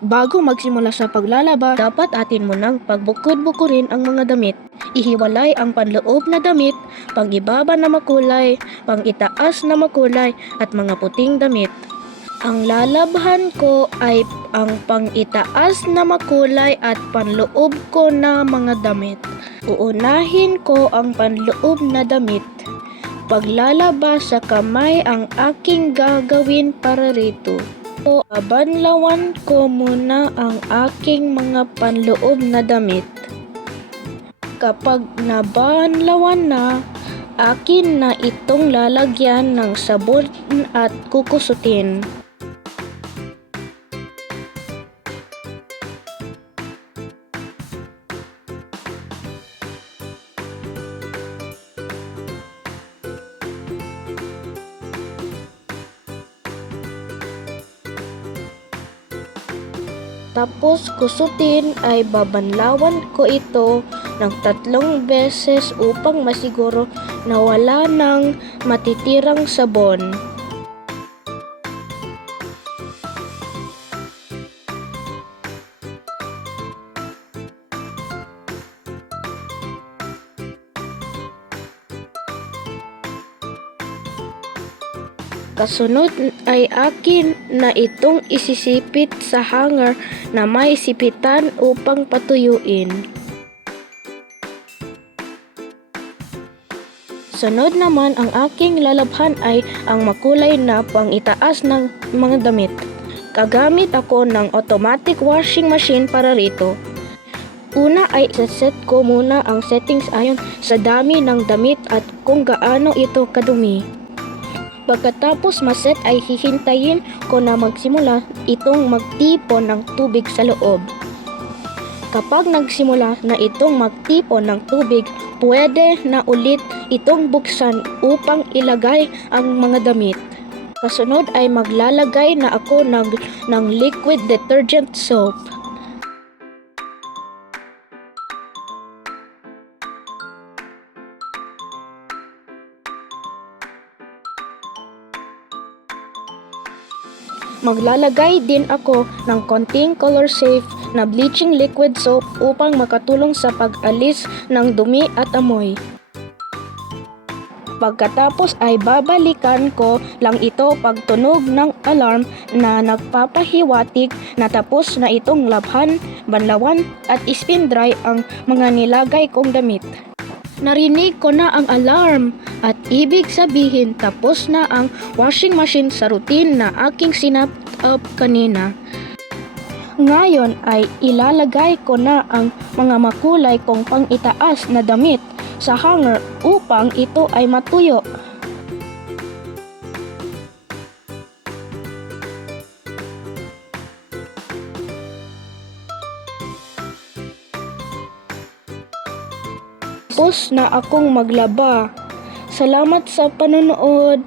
Bago magsimula sa paglalaba, dapat atin mo nang pagbukod-bukurin ang mga damit. Ihiwalay ang panloob na damit, pang-ibaba na makulay, pang-itaas na makulay, at mga puting damit. Ang lalabhan ko ay ang pang-itaas na makulay at panloob ko na mga damit. Uunahin ko ang panloob na damit. Paglalaba sa kamay ang aking gagawin para rito. Abanlawan ko muna ang aking mga panloob na damit. Kapag nabanlawan na, akin na itong lalagyan ng sabon at kukusutin. Tapos kusutin ay babanlawan ko ito ng 3 beses upang masiguro na wala nang matitirang sabon. Kasunod ay akin na itong isisipit sa hanger na may sipitan upang patuyuin. Sunod naman ang aking lalabhan ay ang makulay na pang-itaas ng mga damit. Gagamit ako ng automatic washing machine para rito. Una ay set ko muna ang settings ayon sa dami ng damit at kung gaano ito kadumi. Pagkatapos maset ay hihintayin ko na magsimula itong magtipon ng tubig sa loob. Kapag nagsimula na itong magtipon ng tubig, pwede na ulit itong buksan upang ilagay ang mga damit. Kasunod ay maglalagay na ako ng liquid detergent soap. Maglalagay din ako ng konting color safe na bleaching liquid soap upang makatulong sa pag-alis ng dumi at amoy. Pagkatapos ay babalikan ko lang ito pagtunog ng alarm na nagpapahiwatig na tapos na itong labhan, banlawan at spin dry ang mga nilagay kong damit. Narinig ko na ang alarm at ibig sabihin tapos na ang washing machine sa routine na aking sinap up kanina. Ngayon ay ilalagay ko na ang mga makulay kong pang-itaas na damit sa hanger upang ito ay matuyo. Tapos na akong maglaba. Salamat sa panonood.